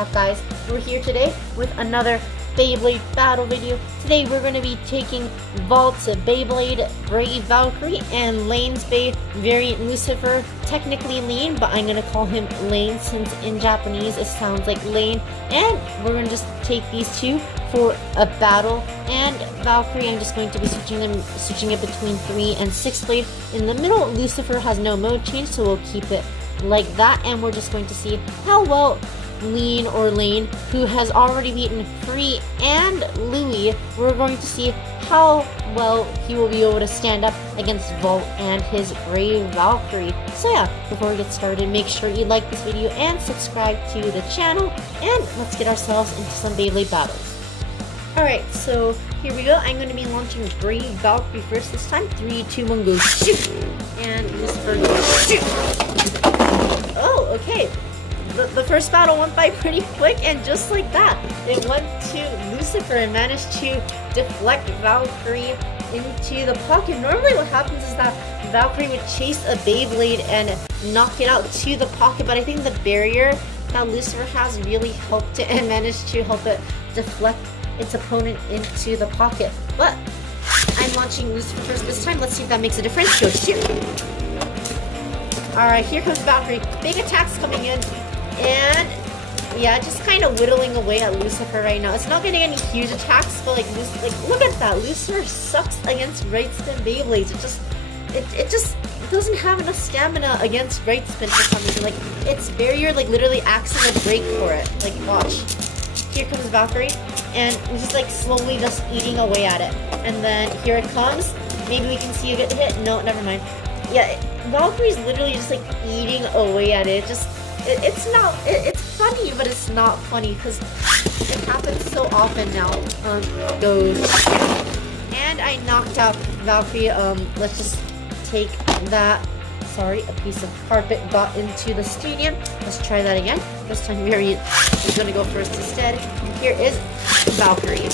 up, guys? We're here today with another Beyblade battle video. Today we're going to be taking Valt's Beyblade Brave Valkyrie and Lane's Bay variant Lucifer. Technically Lane, but I'm going to call him Lane since in Japanese it sounds like Lane. And we're going to just take these two for a battle. And Valkyrie, I'm just going to be switching it between 3 and 6 blade. In the middle, Lucifer has no mode change, so we'll keep it like that. And we're just going to see how well Lane, who has already beaten Free and Louie, we're going to see how well he will be able to stand up against Valt and his Brave Valkyrie. So yeah, before we get started, make sure you like this video and subscribe to the channel, and let's get ourselves into some Beyblade battles. Alright, so here we go. I'm going to be launching Brave Valkyrie first this time. 3, 2, 1, go shoot! And Lucifer goes shoot! Oh, okay. The first battle went by pretty quick, and just like that, it went to Lucifer and managed to deflect Valkyrie into the pocket. Normally what happens is that Valkyrie would chase a Beyblade and knock it out to the pocket, but I think the barrier that Lucifer has really helped it and managed to help it deflect its opponent into the pocket. But I'm launching Lucifer first this time. Let's see if that makes a difference. Go shoot! Alright, here comes Valkyrie. Big attacks coming in. And yeah, just kind of whittling away at Lucifer right now. It's not getting any huge attacks, but like look at that. Lucifer sucks against right spin Beyblades. It just doesn't have enough stamina against right spin for some reason. Like its barrier literally acts as a break for it. Like watch. Here comes Valkyrie, and it's just slowly just eating away at it. And then here it comes. Maybe we can see you get hit. No, never mind. Yeah, Valkyrie's literally just eating away at it. It's funny, but it's not funny because it happens so often now. Goes. And I knocked out Valkyrie. Let's just take that. Sorry, a piece of carpet got into the stadium. Let's try that again. This time Variant is going to go first instead. Here is Valkyrie.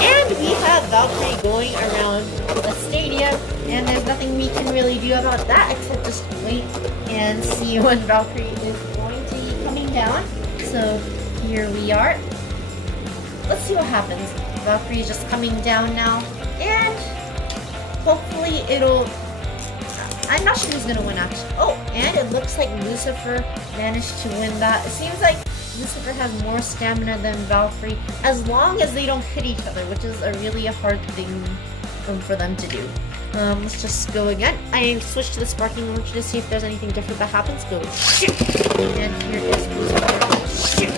And we have Valkyrie going around the stadium, and there's nothing we can really do about that except just wait and see when Valkyrie is going to be coming down. So here we are. Let's see what happens. Valkyrie is just coming down now, and hopefully I'm not sure who's gonna win actually. Oh, and it looks like Lucifer managed to win that. It seems like Lucifer has more stamina than Valkyrie, as long as they don't hit each other, which is a really hard thing for them to do. Let's just go again. I switched to the sparking launcher to see if there's anything different that happens. Go shoot! And here is Lucifer. Shoot!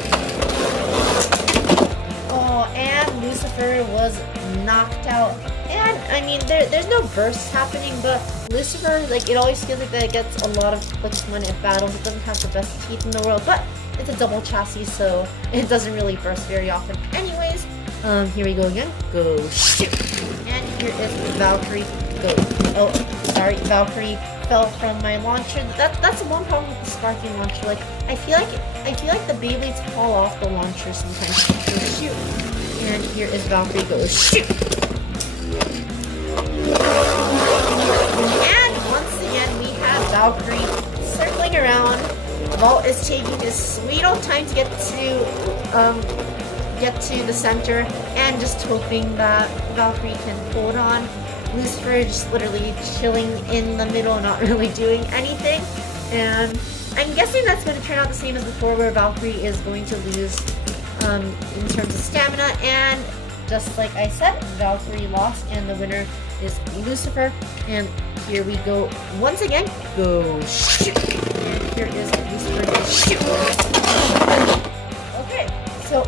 Oh, and Lucifer was knocked out. And I mean, there's no bursts happening, but Lucifer, it always feels like that it gets a lot of clicks when it battles. It doesn't have the best teeth in the world, but it's a double chassis, so it doesn't really burst very often. Anyways, here we go again. Go shoot! And here is Valkyrie. Go. Oh, sorry, Valkyrie fell from my launcher. That's one problem with the sparking launcher. I feel like the Beyblades fall off the launcher sometimes. Go shoot! And here is Valkyrie. Go shoot! And once again, we have Valkyrie circling around. Valt is taking his sweet old time to get to the center, and just hoping that Valkyrie can hold on. Lucifer just literally chilling in the middle, not really doing anything. And I'm guessing that's going to turn out the same as before, where Valkyrie is going to lose in terms of stamina. And just like I said, Valkyrie lost, and the winner is Lucifer. And here we go once again. Go shoot! And here is Lucifer. Go shoot! Okay, so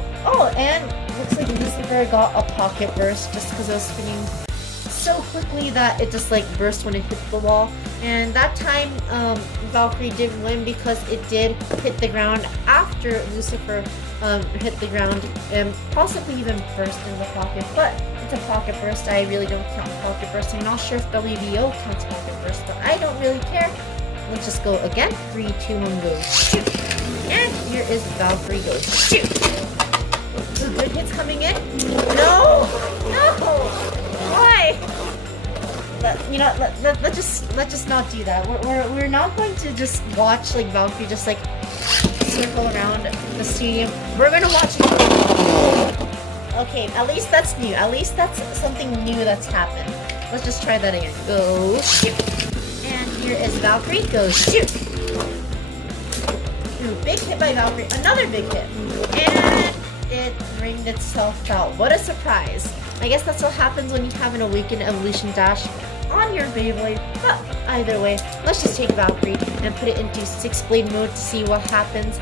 and looks like Lucifer got a pocket burst just because it was spinning so quickly that it just burst when it hit the wall. And that time Valkyrie did win because it did hit the ground after Lucifer hit the ground, and possibly even burst in the pocket. But it's a pocket burst. I really don't count pocket burst. I'm not sure if WBO counts pocket burst, but I don't really care. Let's just go again. 3, 2, 1, go shoot! And here is Valkyrie. Go shoot! So good hits coming in. No! No! Why? let's just not do that. We're not going to just watch like Valkyrie just like circle around the stadium. We're gonna watch it. Okay, at least that's new. At least that's something new that's happened. Let's just try that again. Go shoot. And here is Valkyrie. Go shoot. Ooh, big hit by Valkyrie. Another big hit. And it ringed itself out. What a surprise. I guess that's what happens when you have an Awakened Evolution Dash on your Beyblade. But either way, let's just take Valkyrie and put it into 6-blade mode to see what happens.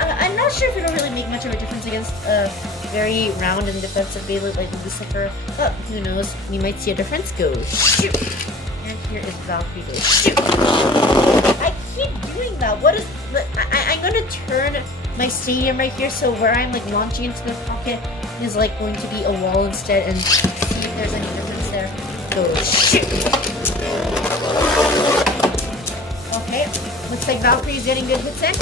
I'm not sure if it'll really make much of a difference against a very round and defensive Beyblade like Lucifer, but who knows, we might see a difference. Go shoot! And here is Valkyrie. Go shoot! I keep doing that. What is... I'm going to turn my stadium right here, so where I'm like launching into the pocket is like going to be a wall instead, and see if there's any difference there. Go shoot! Okay, looks like Valkyrie's getting good hits in,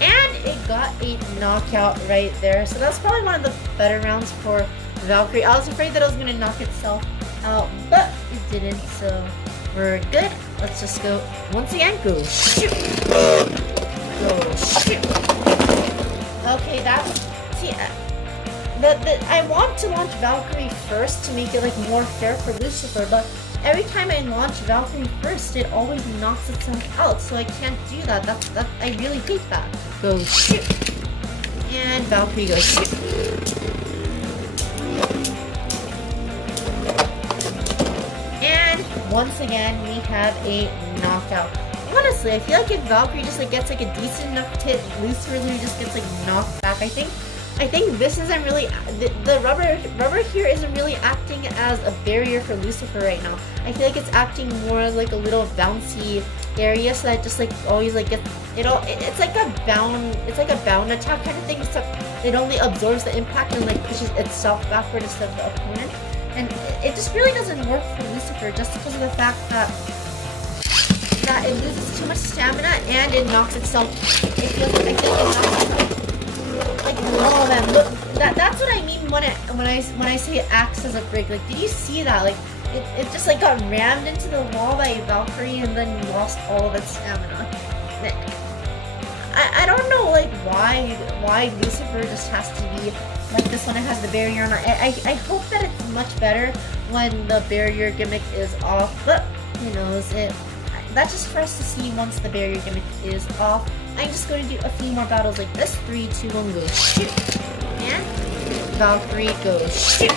and it got a knockout right there. So that's probably one of the better rounds for Valkyrie. I was afraid that it was going to knock itself out, but it didn't, so we're good. Let's just go once again. Go shoot! Go shoot! Okay, that's... See, I want to launch Valkyrie first to make it like more fair for Lucifer, but every time I launch Valkyrie first, it always knocks itself out, so I can't do that. I really hate that. Go shoot! And Valkyrie goes shoot! And once again, we have a knockout. Honestly, I feel like if Valkyrie just like gets like a decent enough hit, Lucifer literally just gets like knocked back. I think this isn't really the rubber here isn't really acting as a barrier for Lucifer right now. I feel like it's acting more as like a little bouncy area, so that it just like always like gets it's like a bound attack kind of thing, except it only absorbs the impact and like pushes itself backward instead of the opponent. And it just really doesn't work for Lucifer just because of the fact that it loses too much stamina and it knocks itself. It feels like it knocks itself. Like, oh man, look, that's what I mean when I say it acts as a break. Like, did you see that? Like, it just like got rammed into the wall by Valkyrie and then lost all of its stamina. I don't know like why Lucifer just has to be like this when it has the barrier on. I hope that it's much better when the barrier gimmick is off, but who knows it. That's just for us to see once the barrier gimmick is off. I'm just going to do a few more battles like this. 3, 2, 1, go shoot! And Valkyrie goes shoot!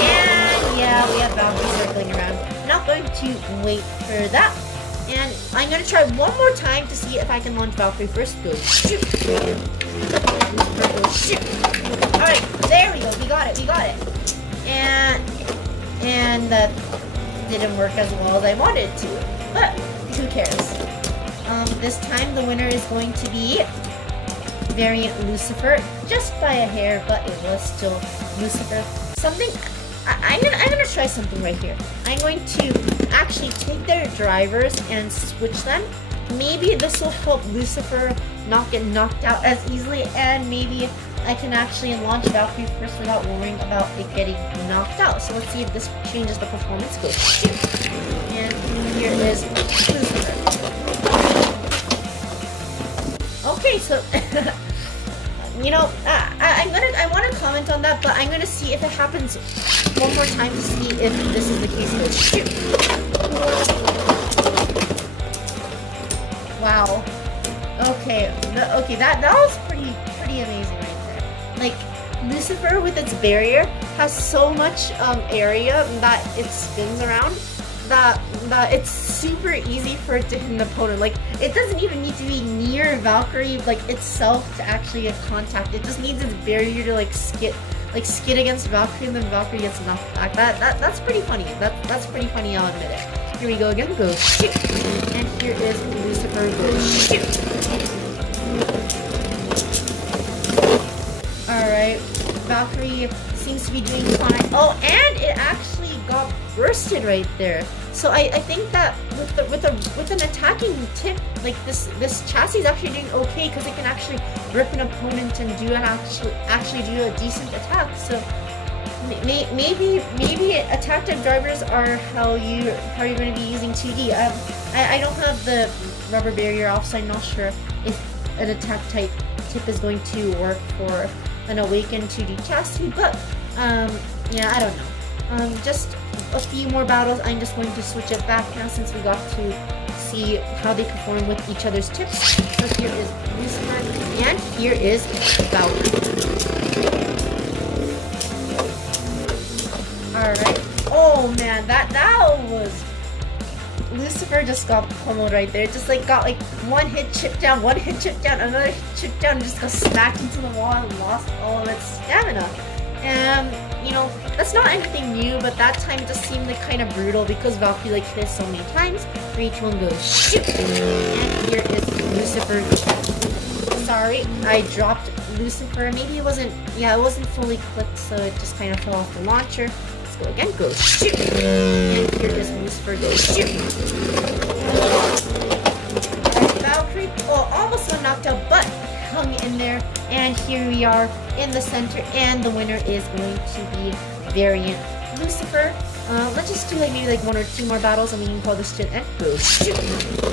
And yeah, we have Valkyrie circling around. Not going to wait for that. And I'm going to try one more time to see if I can launch Valkyrie first. Go shoot! Go shoot! Alright, there we go. We got it. And that didn't work as well as I wanted to. But who cares? This time the winner is going to be Variant Lucifer, just by a hair, but it was still Lucifer. I'm gonna try something right here. I'm going to actually take their drivers and switch them. Maybe this will help Lucifer not get knocked out as easily, and maybe I can actually launch Valkyrie first without worrying about it getting knocked out. So let's see if this changes the performance. Go shoot! And here is Lucifer. Okay, so you know, I want to comment on that, but I'm gonna see if it happens one more time to see if this is the case. Go shoot! Wow. Okay, that was pretty amazing right there. Like, Lucifer with its barrier has so much area that it spins around that it's super easy for it to hit an opponent. Like, it doesn't even need to be near Valkyrie like itself to actually get contact. It just needs its barrier to like skid against Valkyrie, and then Valkyrie gets knocked back. That's pretty funny. That's pretty funny, I'll admit it. Here we go again. Go shoot! And here is Lucifer. Go shoot! Alright, Valkyrie seems to be doing fine. Oh, and it actually got bursted right there. So I think that with an attacking tip, like this chassis is actually doing okay, because it can actually rip an opponent and actually do a decent attack. So maybe attack type drivers are how you're going to be using 2D. I don't have the rubber barrier off, so I'm not sure if an attack type tip is going to work for an awakened 2D chassis, but yeah, I don't know. Just a few more battles. I'm just going to switch it back now since we got to see how they perform with each other's tips. So here is Lucifer and here is Valkyrie. Alright. Oh man, that was... Lucifer just got pummeled right there. Just like got like one hit chip down, another hit chip down, and just got smacked into the wall and lost all of its stamina. And you know, that's not anything new, but that time it just seemed like kind of brutal because Valkyrie like hit so many times. 3, 2, 1, go shoot! And here is Lucifer. Sorry, I dropped Lucifer. Maybe it wasn't fully clicked, so it just kind of fell off the launcher. Let's go again, go shoot! And here is Lucifer, go shoot! And Valkyrie, oh, almost got knocked out, but hung in there. And here we are in the center, and the winner is going to be Variant Lucifer. Let's just do like maybe like 1 or 2 more battles, and we can call this to an end. Go shoot!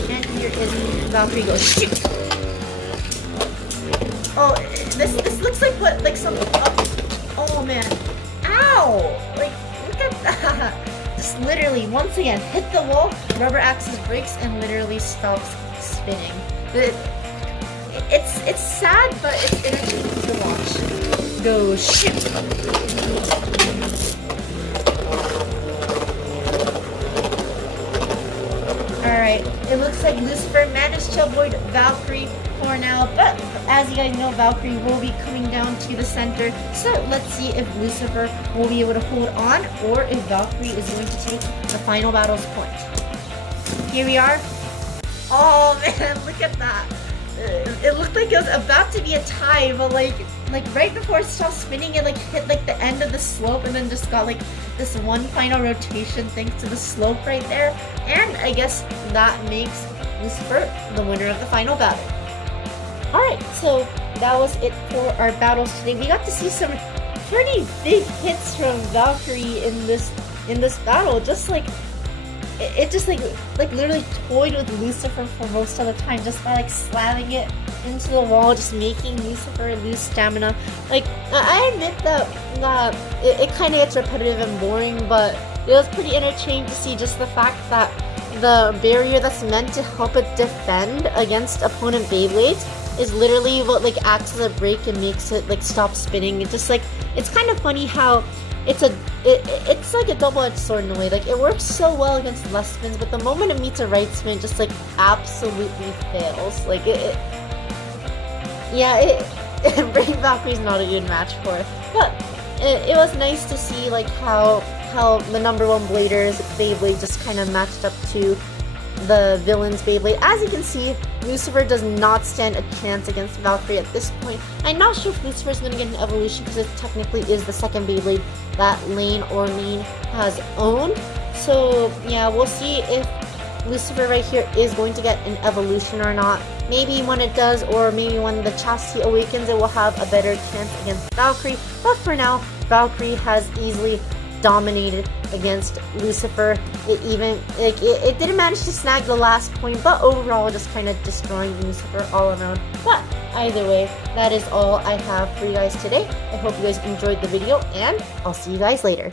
And here is Valkyrie, go shoot! Oh, this looks like what, like some, oh man, ow! Like, look at that. Just literally, once again, hit the wall, rubber axis breaks, and literally stops spinning. It's sad, but it's entertaining to watch. Go shoot! Alright, it looks like Lucifer managed to avoid Valkyrie for now, but as you guys know, Valkyrie will be coming down to the center, so let's see if Lucifer will be able to hold on, or if Valkyrie is going to take the final battle's point. Here we are. Oh man, look at that. It looked like it was about to be a tie, but like right before it stopped spinning, it like hit like the end of the slope and then just got like this one final rotation thanks to the slope right there. And I guess that makes Lucifer the winner of the final battle. Alright, so that was it for our battles today. We got to see some pretty big hits from Valkyrie in this battle. Just like it just like literally toyed with Lucifer for most of the time, just by like slamming it into the wall, just making Lucifer lose stamina. Like, I admit that it kind of gets repetitive and boring, but it was pretty entertaining to see just the fact that the barrier that's meant to help it defend against opponent Beyblades is literally what like acts as a brake and makes it like stop spinning. It's just like, it's kind of funny how it's like a double-edged sword in a way. Like, it works so well against left spins, but the moment it meets a right spin, it just like absolutely fails. Like Brave Valkyrie's not a good match for it. But it was nice to see like how the number 1 Blader's Beyblade just kind of matched up to the villain's Beyblade. As you can see, Lucifer does not stand a chance against Valkyrie at this point. I'm not sure if Lucifer is going to get an evolution because it technically is the second Beyblade that Lane has owned. So yeah, we'll see if Lucifer right here is going to get an evolution or not. Maybe when it does, or maybe when the chassis awakens, it will have a better chance against Valkyrie. But for now, Valkyrie has easily dominated against Lucifer. It didn't manage to snag the last point, but overall just kind of destroying Lucifer all around. But either way, that is all I have for you guys today. I hope you guys enjoyed the video, and I'll see you guys later.